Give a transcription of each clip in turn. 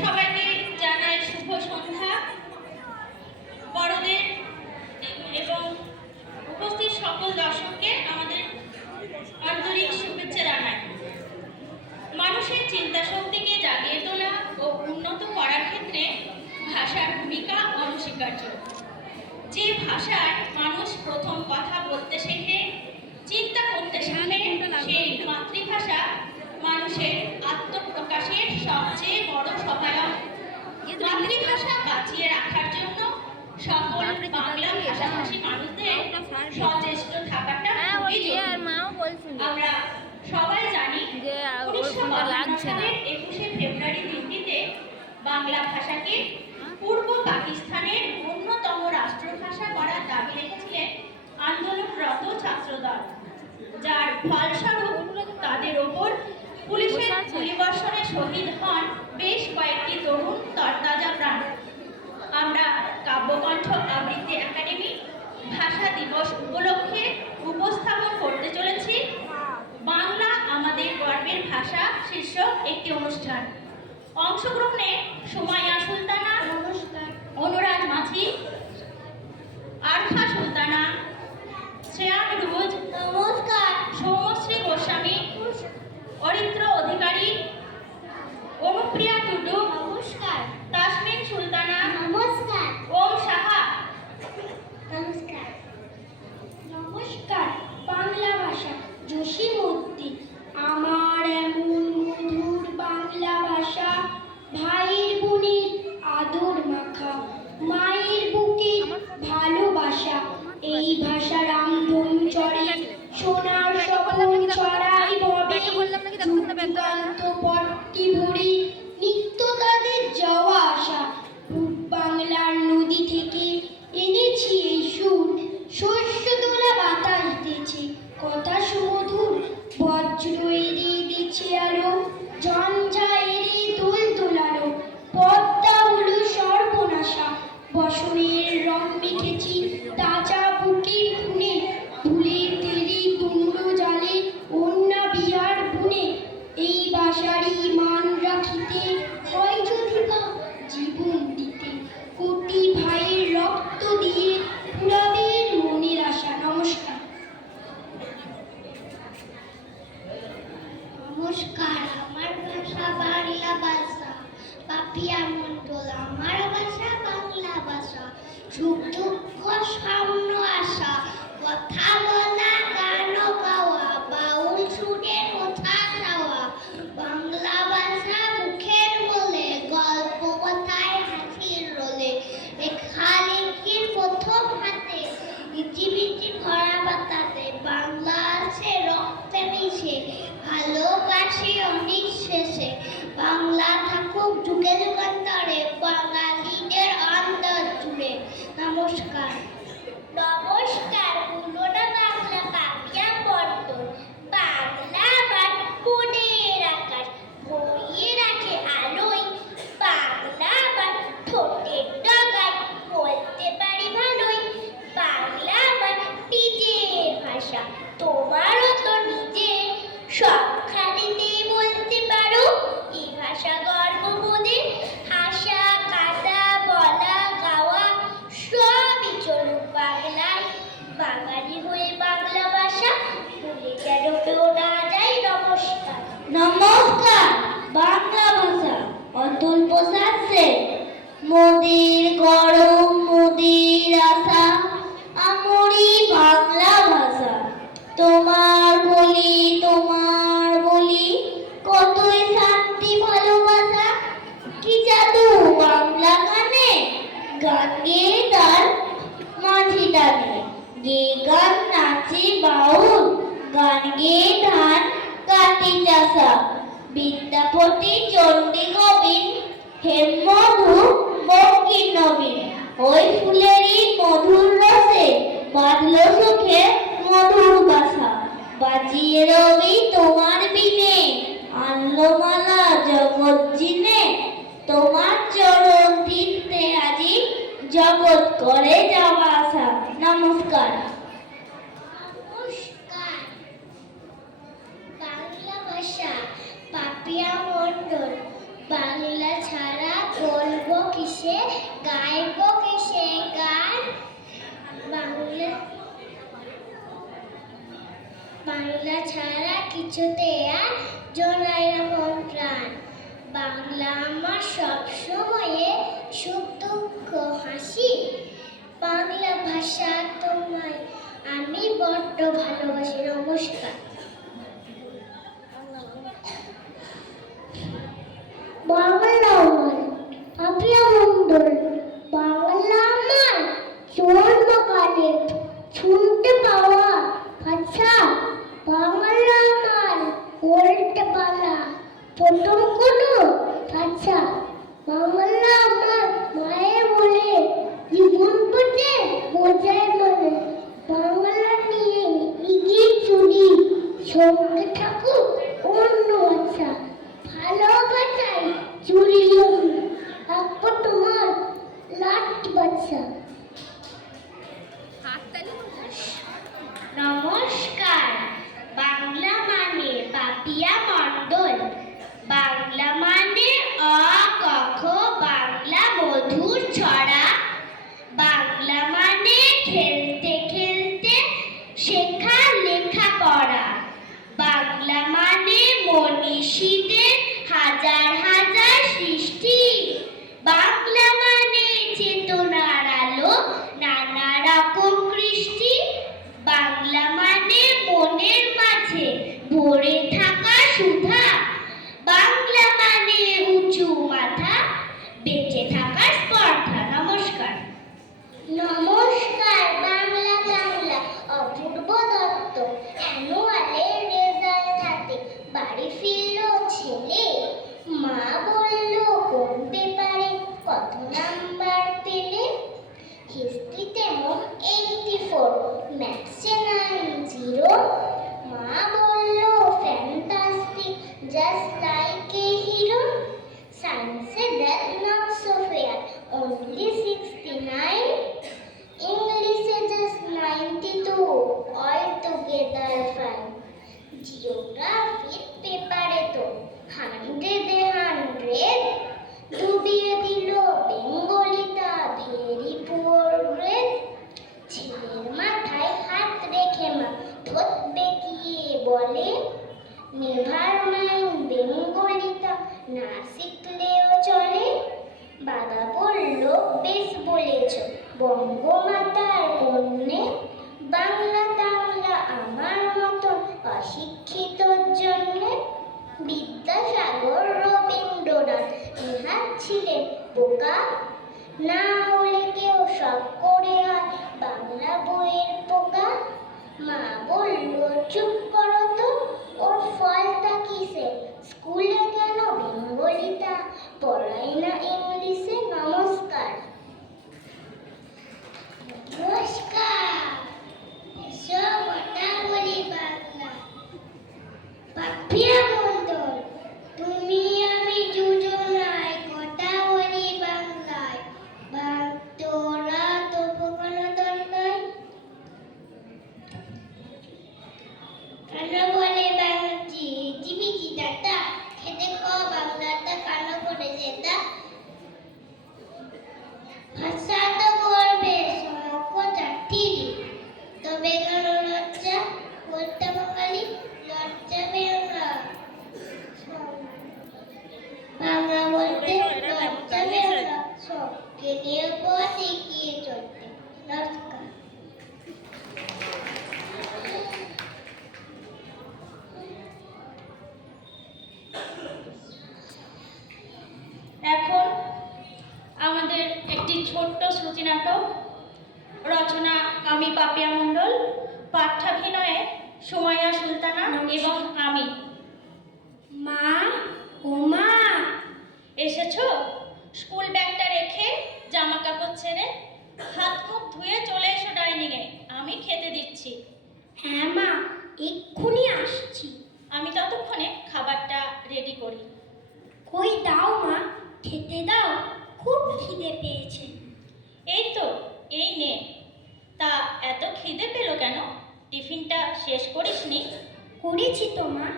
সবাইকে জানাই শুভ সন্ধ্যা। বড়দের এবং উপস্থিত সকল দর্শককে আমাদের আন্তরিক শুভেচ্ছা জানাই। মানুষের চিন্তা শক্তিকে জাগিয়ে তোলা ও উন্নত করার ক্ষেত্রে ভাষার ভূমিকা অনস্বীকার্য। যে ভাষায় মানুষ প্রথম কথা বলতে শেখে, চিন্তা করতে শেখে, সেই মাতৃভাষা মানুষের আত্মপ্রকাশের সবচেয়ে বড় সহায়ক। মাতৃভাষা বাঁচিয়ে রাখার জন্য সকল বাংলা ভাষাভাষী মানুষদের সচেষ্ট থাকাটা খুবই জরুরি। আমরা সবাই জানি 1952 সালের 21শে ফেব্রুয়ারি দিনটিতে বাংলা ভাষাকে পূর্ব পাকিস্তানের অন্যতম রাষ্ট্রভাষা করার দাবি রেখেছিলেন আন্দোলনরত ছাত্রদল, যার ফলস্বরূপ তাদের ওপর পুলিশের গুলিবর্ষণে শহীদ হন বেশ কয়েকটি তরুণ তরতাজা প্রাণ। আমরা কাব্যকণ্ঠ আবৃত্তি একাডেমি ভাষা দিবস উপলক্ষে উপস্থাপন করতে চলেছি বাংলা আমাদের গর্বের ভাষা শীর্ষক একটি অনুষ্ঠান। অংশগ্রহণে সুমাইয়া সুলতানা, অনুরাগ মাঝি, আরফা সুলতানা, শ্রেয়ান রুজ, নমস্কার, সৌমশ্রী গোস্বামী, অরিত্র অধিকারী, অনুপ্রিয়া টুডু, নমস্কার, তাসমিন সুলতানা, নমস্কার, ওম সাহা, নমস্কার। নমস্কার। বাংলা ভাষা জসীমউদ্দিন। আমার এমন মধুর বাংলা ভাষা, ভাইয়ের বোনের আদর মাখা, মায়ের বুকে ভালোবাসা। এই ভাষা রামধনু চড়ে সোনার স্বপন ছড়াই ববে, যুগান্ত পট্টি ভরে নিত্য তাদের যাওয়া আসা। পূব বাংলার নদী থেকে এনেছি এই সুর, শস্য তোলা বাতাস দিয়েছে কথা সুমধুর। বজ্র এড়ে দিচ্ছে আলো, ঝঞ্ঝা এড়ে দোল তোলালো। পদ্মা হলো সর্বনাশা, বসনের রং মেখেছি তাজা বুকের খুনে। ফুলের তেরি তুমড়ো জালে অন্যা বিহার বুনে। এই ভাষারই মান রাখিতে হয় যদি বা জীবন দিতে, কোটি ভাইয়ের রক্ত দিয়ে ফুরাবের মনের আশা। নমস্কার। নমস্কার। আমার ভাষা বাংলা ভাষা। পাপিয়া মণ্ডল। আমার ভাষা বাংলা ভাষা। সুখ দুঃখ সামনে আসা, কথা বলা, গান গাওয়া, বাউল সুরে কথা গাওয়া। বাংলা ভাষা মুখের বলে, গল্প কথায় হাসির রোলে। লেখালেখির প্রথম হাতে, ইটিবিটি ভরা পাতাতে। বাংলা আছে রক্তে মিশে, ভালোবাসি অনিঃশেষে। বাংলা থাকুক যুগে যুগান্তরে, বাঙালিদের অন্তর জুড়ে। নমস্কার। নমস্কার। পুরোনো বাংলা পাপিয়া মণ্ডল। বাংলা আমার মনের আকাশ, বইয়ে রাখে আলোয়। বাংলা আমার ঠোঁটের ডগায়, বলতে পারি ভালোই। বাংলা আমার নিজের ভাষা, তোমারও তো নিজের। সবখানেতে বলতে পারো এই ভাষা গর্ব বোধে। হাসা কাটা বলা গাওয়া সবই চলুক বাংলায়। বাঙালি হয়ে বাংলা ভাষা ভুলে কেন কেউ না যায়। নমস্কার। নমস্কার। বাংলা ভাষা অতুল প্রসাদ সেন। মোদের গরম মোদের আশা, আমরি বাংলা ভাষা। তোমার বলি কতই শান্তি ভালোবাসা। কি জাদু বাংলা গানে, গান গেয়ে তার মাঝি টানে। গে গান নাচে বাউল, গান গেয়ে ধান কাটি চাষা। বিদ্যাপতি চণ্ডী গোবিন্দ, হেমমধু বঙ্কিম নবীন। ওই ফুলেরই মধুর রসে বাঁধলো সুখে মধুর বাসা। বাজিয়ে রবি তোমার বিনে, আনলো মালা জগৎ জিনে। তোমার চরণ তীর্থে আজি জগৎ করে যাওয়া আসা। নমস্কার। নমস্কার। বাংলা ভাষা পাপিয়া মণ্ডল। বাংলা ছাড়া এসেছে, গাইব কিসে গান? বাংলা ছাড়া কিছুতে আর জড়ায় না মন প্রাণ। বাংলা আমার সব সময়ে সুখ দুঃখ হাসি। বাংলা ভাষা তোমায় আমি বড্ড ভালোবাসি। নমস্কার। বাংলা আমার পাপিয়া মণ্ডল। বাংলা আমার জন্মকালে শুনতে পাওয়া ভাষা। বাংলা আমার বলতে পারা প্রথম কোনো ভাষা। বাংলা আমার মায়ের বলে জীবন পথে বোঝায় মনে। বাংলা নিয়ে এগিয়ে চলি, সঙ্গে থাকুক অন্য ভাষা। ভালোবাসায় জুড়িয়ে রাখবো তোমার লাট বাচ্চা। নমস্কার। বাংলা মানে পাপিয়া মণ্ডল। বাংলা মানে অ ক খ, বাংলা মধুর ছড়া। বাংলা মানে খেলতে খেলতে শেখা লেখা পড়া। বাংলা মানে মনীষীদের হাজার হাজার সৃষ্টি। বাংলা মানে চেতনার আলো, নানা রকম কৃষ্টি। বাংলা মানে মনের মাঝে ভরে থাকা সুধা। বাংলা মানে উঁচু মাথা, বেঁচে থাকার স্পর্ধা। নমস্কার। নমস্কার। বাংলা বাংলা অপূর্ব দত্ত। অ্যানুয়ালের রেজাল্ট হাতে বাড়ি ফিরল ছেলে। মা বলল কোন পেপারে কত নাম্বার পেলে। হিস্ট্রিতে মোট 84, ম্যাথসে 90। মা বলল fantastic, just like a hero. সায়েন্সে that not so fair, only 69। ইংলিশে জাস্ট 92, অল টুগেদার ফাইন। জিওগ্রাফির পেপারে তো 100-এ 100, ডুবিয়ে দিল বেঙ্গলিটা ভেরি পুয়ার গ্রেড। ছেলের মাথায় হাত রেখে মা ঠোঁট বেঁকিয়ে বলে, নেভার মাইন্ড বেঙ্গলিটা না শিখলেও চলে। বাবা বলল বেশ বলেছ, বঙ্গমাতার কন্যে। বাংলা টাংলা আমার মতন অশিক্ষিতর জন্যে। বিদ্যাসাগর রবীন্দ্রনাথ ইহার ছিলেন বোকা। না হলে কেউ সব করে হয় বাংলা বইয়ের পোকা। মা বলল চুপ করো তো, ওর ফলটা কিসে? স্কুলে কেন বেঙ্গলিটা পড়াই না ইংলিশে? নমস্কার। নমস্কার। এসো কথা বলি বাংলা। পাপিয়া মণ্ডল, তুমি আমি দুজনায় কথা বলি বাংলায়। তোরা তবু কোনো দল নয়। কেন বলে বাংলাটি জীবিকি দাদা? খেতে খাওয়া বাংলাটা কালো করে যেটা। ভাষা তো করবে সমকতা ঠিকই, তবে কেন লজ্জা বলতে বাঙালি? লজ্জা পেও না, বাংলা বলতে লজ্জা পেও না। সবকে নিয়ে পথ এগিয়ে চলতে। নমস্কার। এখন আমাদের একটি ছোট্ট শ্রুতি নাটক, রচনা আমি পাপিয়া মণ্ডল, পাঠ্যাভিনয়ে সুমাইয়া সুলতানা এবং আমি। মা, ও মা, এসেছো? স্কুল ব্যাগটা রেখে জামা কাপড় ছেড়ে হাত মুখ ধুয়ে চলে এসো ডাইনিংয়ে, আমি খেতে দিচ্ছি। হ্যাঁ মা, এক্ষুনি আসছি। আমি ততক্ষণে খাবারটা রেডি করি। কই দাও মা, খেতে দাও, খুব খিদে পেয়েছে। এই তো, এই নে। তা এত খিদে পেলো কেন? টিফিনটা শেষ করিসনি? করেছি তো মা,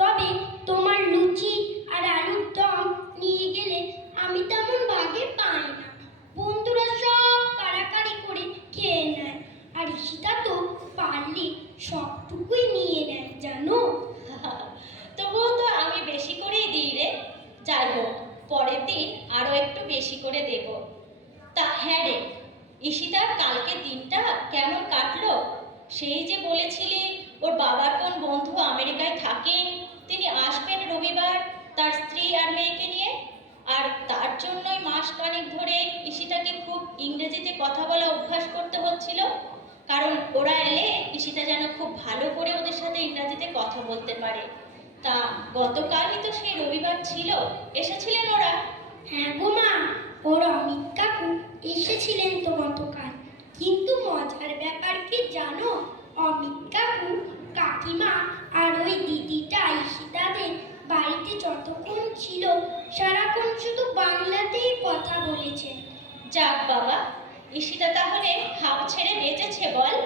তবে তোমার লুচি আর আলুর দম নিয়ে গেলে আমি তেমন ভাগে পাই না। ঈশিতা তো পারলে সবটুকুই নিয়ে নেয় জানো। তবুও তো আমি বেশি করেই দিই রে। যাই হোক, পরের দিন আরো একটু বেশি করে দেব। তা হ্যাঁ রে, ঈশিতার কালকে দিনটা কেমন কাটলো? সেই যে বলেছিলি ওর বাবার কোন বন্ধু আমেরিকায় থাকেন, তিনি আসবেন রবিবার তার স্ত্রী আর মেয়েকে নিয়ে, আর তার জন্যই মাস খানেক ধরে ঈশিতাকে খুব ইংরেজিতে কথা বলা অভ্যাস করতে হচ্ছিল, কারণ ওরা এলে ঈশিতা যেন খুব ভালো করে ওদের সাথে ইংরেজিতে কথা বলতে পারে। তা গতকালই তো সেই রবিবার ছিল, এসেছিলেন ওরা? হ্যাঁ গো মা, ওর অমিত কাকু এসেছিলেন তো গতকাল। কিন্তু মজার ব্যাপার কি জানো, অমিত কাকু, কাকিমা আর ওই দিদিটা ঈশিতাদের বাড়িতে যতক্ষণ ছিল সারাক্ষণ শুধু বাংলাতেই কথা বলেছে। যাক বাবা, ঈশিতা তাহলে হাঁপ ছেড়ে বেঁচেছে বল।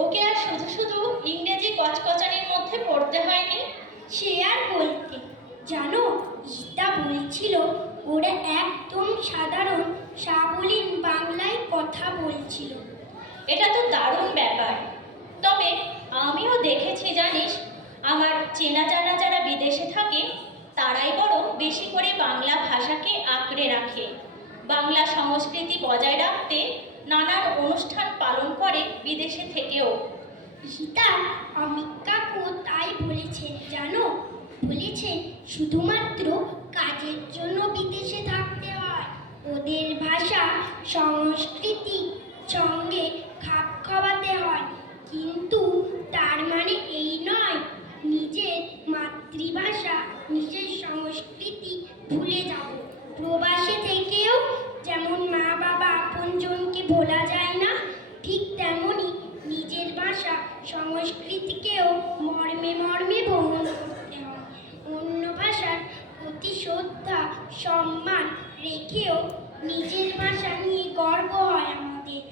ওকে আর শুধু শুধু ইংরেজি কচকচানির মধ্যে পড়তে হয়নি। সে আর বলতে, জানো ঈশিতা বলছিল ওরা একদম সাধারণ সাবলীল বাংলায় কথা বলছিল। এটা তো দারুণ ব্যাপার। তবে আমিও দেখেছি জানিস, আমার চেনা জানা যারা বিদেশে থাকে তারাই বরং বেশি করে বাংলা ভাষাকে আঁকড়ে রাখে। বাংলা সংস্কৃতি বজায় রাখতে নানান অনুষ্ঠান পালন করে বিদেশে থেকেও। ঈশিতার অমিত কাকু তাই বলেছেন জানো, বলেছেন শুধুমাত্র কাজের জন্য বিদেশে থাকতে হয়, ওদের ভাষা সংস্কৃতি সঙ্গে খাপ খাওয়াতে হয়। কিন্তু তার মানে এই নয় নিজের মাতৃভাষা নিজের সংস্কৃতি ভুলে যাব। প্রবাসে থেকেও যেমন মা বাবা আপনজনকে ভোলা যায় না, ঠিক তেমনি নিজের ভাষা সংস্কৃতিকেও মর্মে মর্মে বহন করতে হয়। অন্য ভাষার প্রতি শ্রদ্ধা সম্মান রেখেও নিজের ভাষা নিয়ে গর্ব হয় আমাদের।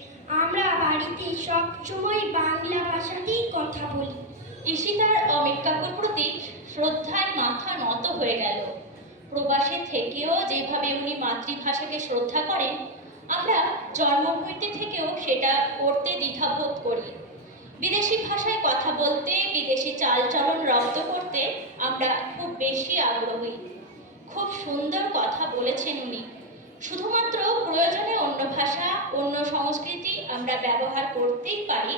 আমরা বাড়িতে সবসময় বাংলা ভাষাতেই কথা বলি। ঈশিতার অমিত কাকুর প্রতি শ্রদ্ধায় মাথা নত হয়ে গেল। প্রবাসে থেকেও যেভাবে উনি মাতৃভাষাকে শ্রদ্ধা করেন, আমরা জন্মভূমিতে থেকেও সেটা করতে দ্বিধাবোধ করি। বিদেশি ভাষায় কথা বলতে, বিদেশি চালচলন রপ্ত করতে আমরা খুব বেশি আগ্রহী। খুব সুন্দর কথা বলেছেন উনি। শুধুমাত্র প্রয়োজনে অন্য ভাষা অন্য সংস্কৃতি আমরা ব্যবহার করতেই পারি,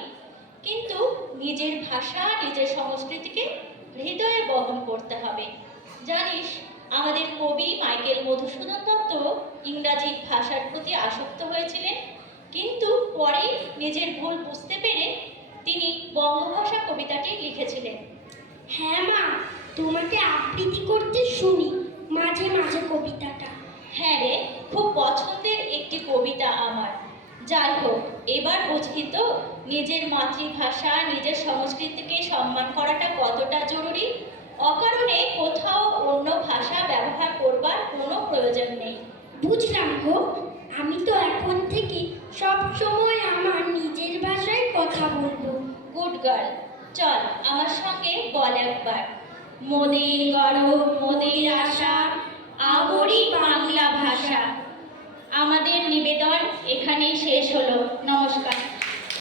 কিন্তু নিজের ভাষা নিজের সংস্কৃতিকে হৃদয়ে বহন করতে হবে। জানিস, আমাদের কবি মাইকেল মধুসূদন দত্ত ইংরাজি ভাষার প্রতি আসক্ত হয়েছিলেন, কিন্তু পরে নিজের ভুল বুঝতে পেরে তিনি বঙ্গভাষা কবিতাটি লিখেছিলেন। হ্যাঁ মা, তোমাকে আবৃত্তি করতে শুনি মাঝে মাঝে কবিতাটা। হ্যাঁ রে, খুব পছন্দের একটি কবিতা আমার। যাই হোক, এবার বুঝলি তো নিজের মাতৃভাষা নিজের সংস্কৃতিকে সম্মান করাটা কতটা জরুরি। অকারণে কোথাও অন্য ভাষা ব্যবহার করবার কোনো প্রয়োজন নেই। বুঝলাম গো, আমি তো এখন থেকে সব সময় আমার নিজের ভাষায় কথা বলবো। গুড গার্ল, চল আমার সঙ্গে বল একবার, মোদের গর্ব মোদের আশা আমরি বাংলা ভাষা। আমাদের নিবেদন এখানেই শেষ হলো। নমস্কার।